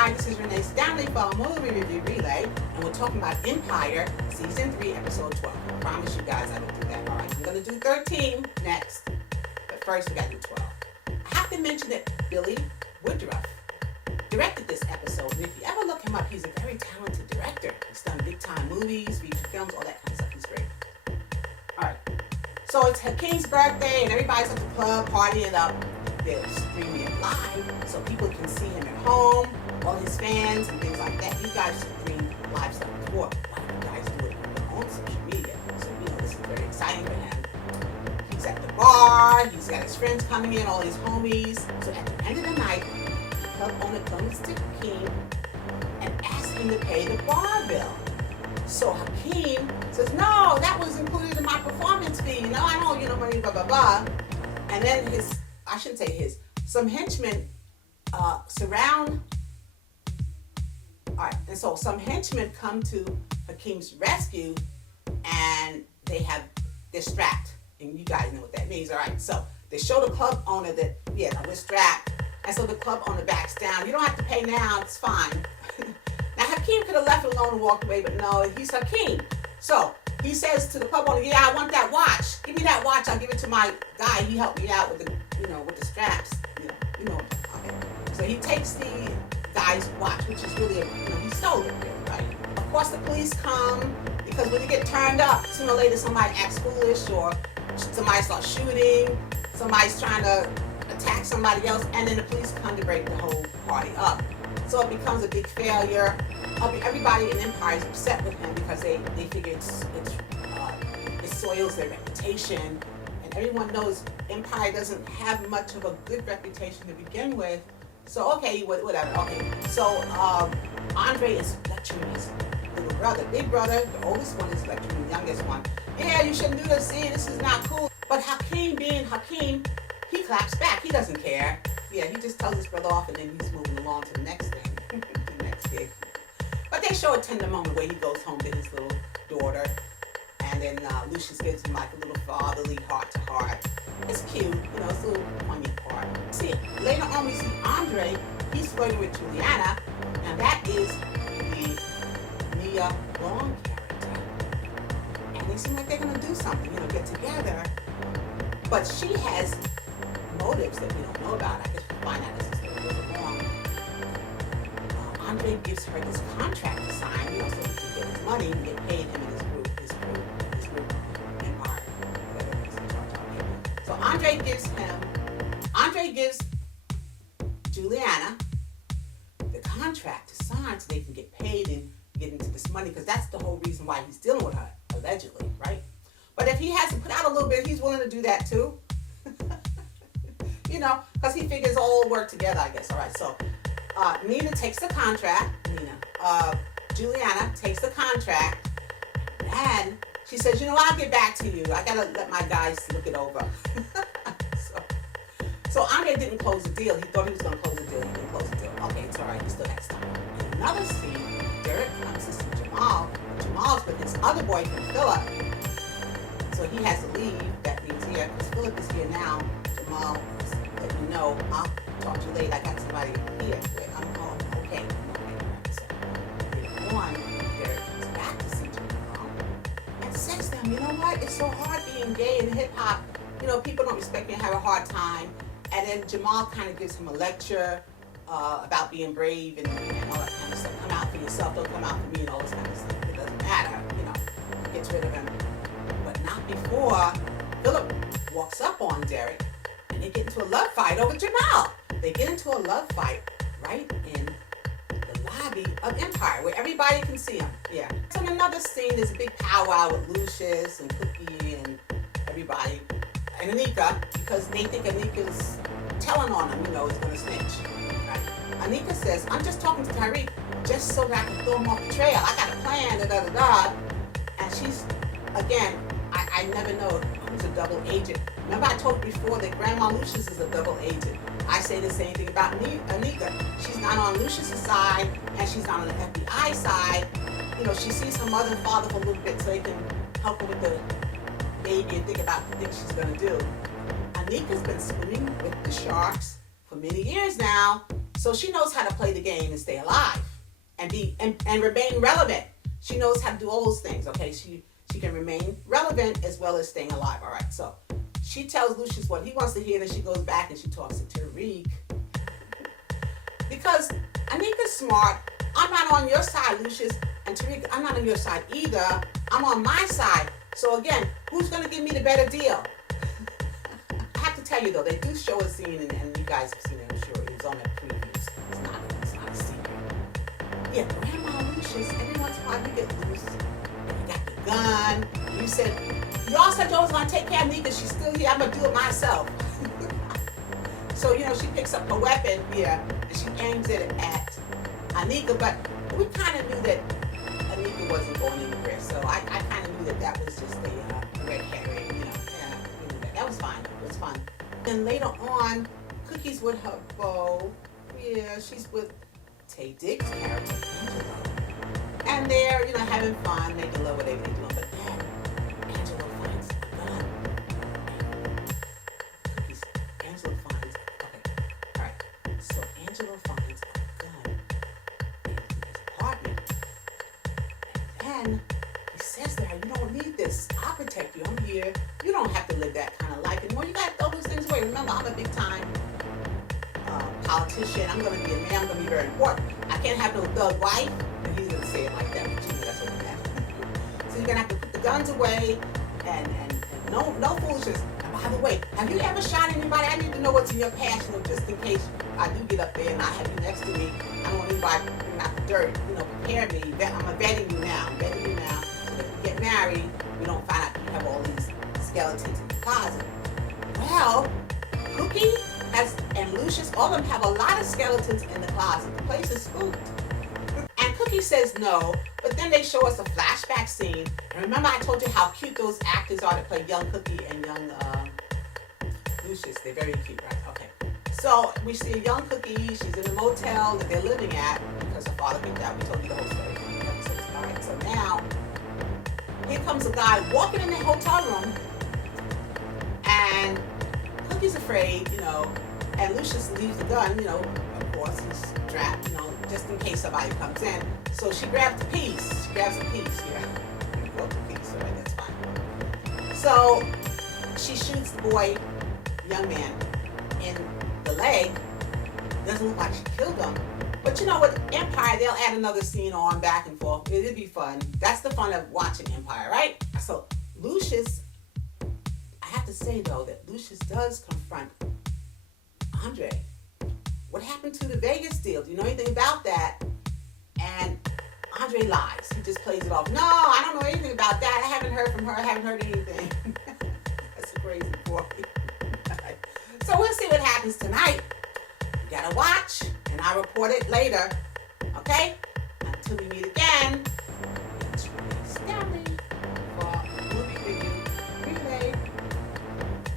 Hi, this is Renee Stanley from Movie Review Relay, and we're talking about Empire, Season 3, Episode 12. I promise you guys I will do that. Alright, I'm going to do 13 next, but first we got to do 12. I have to mention that Billy Woodruff directed this episode, and if you ever look him up, he's a very talented director. He's done big-time movies, feature films, all that kind of stuff. He's great. Alright, so it's Hakeem's birthday, and everybody's at the club partying up. They're streaming it live, so people can see him at home, all his fans and things like that. You guys stream live stuff before. Why don't you guys do it on your own social media? So, this is very exciting for him. He's at the bar, he's got his friends coming in, all his homies. So at the end of the night, the club owner comes to Hakeem and asks him to pay the bar bill. So Hakeem says, no, that was included in my performance fee. I don't owe you no money, blah, blah, blah. And then some henchmen surround. All right, and so some henchmen come to Hakeem's rescue, and they're strapped, and you guys know what that means. All right, so they show the club owner that we're strapped, and so the club owner backs down. You don't have to pay now; it's fine. Now Hakeem could have left it alone and walked away, but no, he's Hakeem. So he says to the club owner, "Yeah, I want that watch. Give me that watch. I'll give it to my guy. He helped me out with the straps. Okay. So he takes the guy's watch, which is really he stole it, right? Of course, the police come because when you get turned up, sooner or later somebody acts foolish or somebody starts shooting, somebody's trying to attack somebody else, and then the police come to break the whole party up. So it becomes a big failure. Everybody in Empire is upset with him because they figure it soils their reputation, and everyone knows Empire doesn't have much of a good reputation to begin with. So okay, whatever. Okay, so Andre is lecturing his little brother, big brother. The oldest one is lecturing the youngest one. Yeah, you shouldn't do this. See, this is not cool. But Hakeem, being Hakeem, he claps back. He doesn't care. Yeah, he just tells his brother off, and then he's moving along to the next thing, the next gig. But they show a tender moment where he goes home to his little daughter, and then Lucious gives him like a little fatherly heart-to-heart. It's cute, it's a little poignant part. See, later on we see Andre, he's flirting with Guiliana, and that is the Nia Long character. And they seem like they're going to do something, get together. But she has motives that we don't know about. I guess we'll find out as the story goes along. Andre gives her this contract to sign, so he can get his money and get paid him and his group, Empire, whatever he's in charge of. So Andre gives Guiliana the contract to sign so they can get paid and get into this money, because that's the whole reason why he's dealing with her, allegedly, right? But if he has to put out a little bit, he's willing to do that too. Because he figures all work together, I guess. All right, so Nina takes the contract. Guiliana takes the contract, and she says, I'll get back to you. I gotta let my guys look it over. So Andre didn't close the deal. He thought he was gonna close the deal. He didn't close the deal. Okay, it's all right. He still has time. In another scene, Derek comes to see Jamal. Jamal's with his other boyfriend, Philip. So he has to leave. That means here, because Philip is here now. Jamal is letting me know, I'll talk to you later. I got somebody here. I'm going, okay. So later on, Derek comes back to see Jamal and says to him, you know what? It's so hard being gay in hip hop. People don't respect me and have a hard time. And then Jamal kind of gives him a lecture about being brave and all that kind of stuff. Come out for yourself, don't come out for me, and all this kind of stuff. It doesn't matter, gets rid of him. But not before Philip walks up on Derek, and they get into a love fight over Jamal. They get into a love fight right in the lobby of Empire, where everybody can see him. Yeah. So in another scene, there's a big powwow with Lucious and Cookie and everybody. And Anika, because they think Anika's telling on him, is going to snitch. Right? Anika says, I'm just talking to Tyreek just so that I can throw him off the trail. I got a plan, da-da-da-da. And she's, again, I never know who's a double agent. Remember I told you before that Grandma Lucious is a double agent. I say the same thing about Anika. She's not on Lucious' side, and she's not on the FBI side. She sees her mother and father for a little bit so they can help her with the baby and think about the things she's going to do. Anika's been swimming with the sharks for many years now, So she knows how to play the game and stay alive and remain relevant. She knows how to do all those things, okay? She can remain relevant as well as staying alive, all right? So she tells Lucious what he wants to hear, and then she goes back and she talks to Tariq. Because Anika's smart. I'm not on your side, Lucious, and Tariq, I'm not on your side either. I'm on my side. So again, who's going to give me the better deal? I have to tell you, though, they do show a scene, and you guys have seen it, I'm sure. It was on the previews. It's not a secret. Yeah, Grandma Lucious, every once in a while you get loose. You got the gun. Y'all said y'all was going to take care of Anika. She's still here. I'm going to do it myself. So, she picks up her weapon here, and she aims it at Anika. But we kind of knew that Anika wasn't going anywhere. So I kind of knew that was just a red herring. Yeah, we knew that. That was fine. It was fun. And later on, Cookie's with her beau. Yeah, she's with Tay Diggs' character, Angela. And they're, having fun, making love, whatever they're doing. But then Angela finds a gun. Angela finds, all right. So Angela finds a gun in his apartment. And then he says to her, you don't need this. I'll protect you. I'm here. You don't have to live that kind of life anymore. You got to throw those things away. Remember, I'm a big time politician. I'm going to be a man. I'm going to be very important. I can't have no thug wife. And he's going to say it like that, but that's what happened. So you're going to have to put the guns away and no foolishness. And by the way, have you ever shot anybody? I need to know what's in your past, just in case I do get up there and I have you next to me. I don't want anybody bringing out the dirt. Prepare me. I'm vetting you now. So that when we get married, we don't find out you have all these skeletons in the closet. Well, Cookie and Lucious, all of them have a lot of skeletons in the closet. The place is spooked. And Cookie says no, but then they show us a flashback scene. And remember I told you how cute those actors are to play young Cookie and young Lucious. They're very cute, right? Okay. So we see a young Cookie. She's in a motel that they're living at because her father picked out. We told you the whole story. All right, so now here comes a guy walking in the hotel room, and Cookie's afraid, and Lucious leaves the gun, of course, he's strapped, just in case somebody comes in. So she grabs a piece. She grabs a piece here. Broke a piece, all right, that's fine. So she shoots the boy, young man, in the leg. Doesn't look like she killed him. But with Empire, they'll add another scene on back and forth. It'd be fun. That's the fun of watching Empire, right? So Lucious, I have to say though that Lucious does confront Andre. What happened to the Vegas deal? Do you know anything about that? And Andre lies. He just plays it off. No, I don't know anything about that. I haven't heard from her. I haven't heard anything. That's a crazy boy. So we'll see what happens tonight. You gotta watch, and I'll report it later. Okay? Until we meet